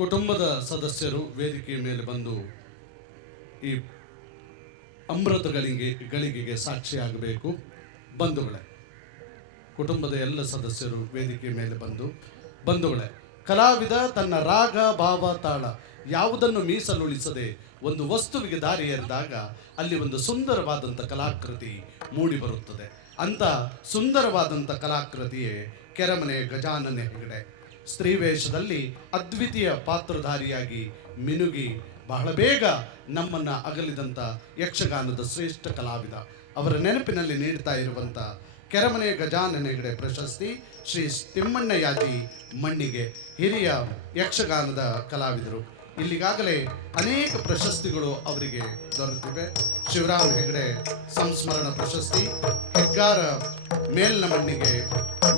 ಕುಟುಂಬದ ಸದಸ್ಯರು ವೇದಿಕೆಯ ಮೇಲೆ ಬಂದು ಈ ಗಳಿಗೆಗೆ ಸಾಕ್ಷಿಯಾಗಬೇಕು. ಬಂಧುಗಳೇ, ಕುಟುಂಬದ ಎಲ್ಲ ಸದಸ್ಯರು ವೇದಿಕೆಯ ಮೇಲೆ ಬಂಧುಗಳೇ, ಕಲಾವಿದ ತನ್ನ ರಾಗ ಭಾವ ತಾಳ ಯಾವುದನ್ನು ಮೀಸಲುಳಿಸದೆ ಒಂದು ವಸ್ತುವಿಗೆ ದಾರಿ ಎರೆದಾಗ ಅಲ್ಲಿ ಒಂದು ಸುಂದರವಾದಂಥ ಕಲಾಕೃತಿ ಮೂಡಿ ಬರುತ್ತದೆ. ಅಂತ ಸುಂದರವಾದಂಥ ಕಲಾಕೃತಿಯೇ ಕೆರೆಮನೆ ಗಜಾನನ ಹೆಗಡೆ. ಸ್ತ್ರೀ ವೇಷದಲ್ಲಿ ಅದ್ವಿತೀಯ ಪಾತ್ರಧಾರಿಯಾಗಿ ಮಿನುಗಿ ಬಹಳ ಬೇಗ ನಮ್ಮನ್ನು ಅಗಲಿದಂಥ ಯಕ್ಷಗಾನದ ಶ್ರೇಷ್ಠ ಕಲಾವಿದ ಅವರ ನೆನಪಿನಲ್ಲಿ ನೀಡ್ತಾ ಇರುವಂಥ ಕೆರೆಮನೆ ಗಜಾನನ ಹೆಗಡೆ ಪ್ರಶಸ್ತಿ ಶ್ರೀ ತಿಮ್ಮಣ್ಣ ಯಾಜಿ ಮಣ್ಣಿಗೆ, ಹಿರಿಯ ಯಕ್ಷಗಾನದ ಕಲಾವಿದರು. ಇಲ್ಲಿಗಾಗಲೇ ಅನೇಕ ಪ್ರಶಸ್ತಿಗಳು ಅವರಿಗೆ ದೊರೆತಿವೆ. ಶಿವರಾಮ್ ಹೆಗಡೆ ಸಂಸ್ಮರಣ ಪ್ರಶಸ್ತಿ, ಹೆಗ್ಗಾರ ಮೇಲ್ನ ಮಣ್ಣಿಗೆ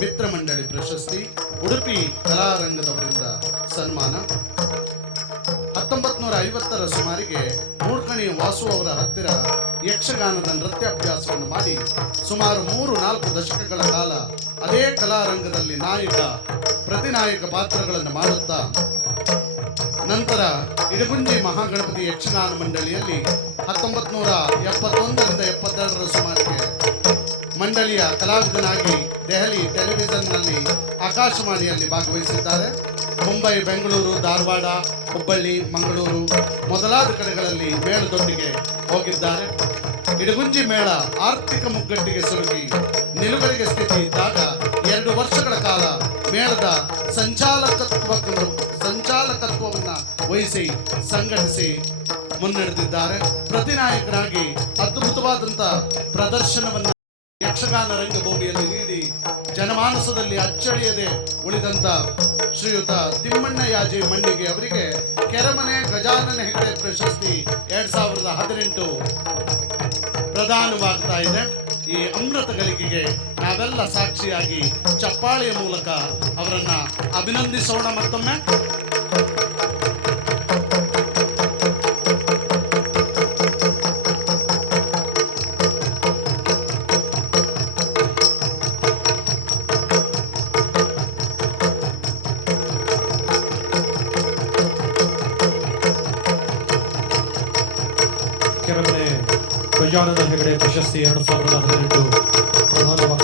ಮಿತ್ರ ಮಂಡಳಿ ಪ್ರಶಸ್ತಿ, ಉಡುಪಿ ಕಲಾರಂಗದವರಿಂದ ಸನ್ಮಾನ. 1950ರ ಸುಮಾರಿಗೆ ಮೂಡ್ಕಣಿ ವಾಸು ಅವರ ಹತ್ತಿರ ಯಕ್ಷಗಾನದ ನೃತ್ಯಾಭ್ಯಾಸವನ್ನು ಮಾಡಿ ಸುಮಾರು 3-4 ದಶಕಗಳ ಕಾಲ ಅದೇ ಕಲಾರಂಗದಲ್ಲಿ ಪ್ರತಿನಾಯಕ ಪಾತ್ರಗಳನ್ನು ಮಾಡುತ್ತಾ ನಂತರ ಇಡಗುಂಜಿ ಮಹಾಗಣಪತಿ ಯಕ್ಷಗಾನ ಮಂಡಳಿಯಲ್ಲಿ 1971ರಿಂದ 72ರ ಸುಮಾರಿಗೆ ಮಂಡಳಿಯ ಕಲಾವಿದನಾಗಿ ದೆಹಲಿ ಟೆಲಿವಿಷನ್ನಲ್ಲಿ ಆಕಾಶವಾಣಿಯಲ್ಲಿ ಭಾಗವಹಿಸಿದ್ದಾರೆ. ಮುಂಬೈ, ಬೆಂಗಳೂರು, ಧಾರವಾಡ, ಹುಬ್ಬಳ್ಳಿ, ಮಂಗಳೂರು ಮೊದಲಾದ ಕಡೆಗಳಲ್ಲಿ ಮೇಳದೊಂದಿಗೆ ಹೋಗಿದ್ದಾರೆ. ಇಡಗುಂಜಿ ಮೇಳ ಆರ್ಥಿಕ ಮುಗ್ಗಟ್ಟಿಗೆ ಸಿಲುಕಿ ನಿಲುಗಡೆಗೆ ಸ್ಥಿತಿ ಇದ್ದಾಗ 2 ವರ್ಷಗಳ ಕಾಲ ಮೇಳದ ಸಂಚಾಲಕತ್ವವನ್ನು ವಹಿಸಿ ಸಂಘಟಿಸಿ ಮುನ್ನಡೆದಿದ್ದಾರೆ. ಪ್ರತಿನಾಯಕರಾಗಿ ಅದ್ಭುತವಾದಂಥ ಪ್ರದರ್ಶನವನ್ನು ಯಕ್ಷಗಾನ ರಂಗಭೂಮಿಯಲ್ಲಿ ನೀಡಿ ಜನಮಾನಸದಲ್ಲಿ ಅಚ್ಚಳಿಯದೆ ಉಳಿದಂಥ ಶ್ರೀಯುತ ತಿಮ್ಮಣ್ಣ ಯಾಜಿ ಮಣ್ಣಿಗೆ ಅವರಿಗೆ ಕೆರೆಮನೆ ಗಜಾನನ ಹೆಗಡೆ ಪ್ರಶಸ್ತಿ 2018 ಪ್ರದಾನವಾಗ್ತಾ ಇದೆ. ಈ ಅಮೃತ ಗಳಿಗೆಗೆ ನಾವೆಲ್ಲ ಸಾಕ್ಷಿಯಾಗಿ ಚಪ್ಪಾಳೆಯ ಮೂಲಕ ಅವರನ್ನ ಅಭಿನಂದಿಸೋಣ. ಮತ್ತೊಮ್ಮೆ ಕೆರೆಮನೆ ಗಜಾನನ ಹೆಗಡೆ ಪ್ರಶಸ್ತಿ 2018 ಪ್ರದಾನವಾಗ್ತಾ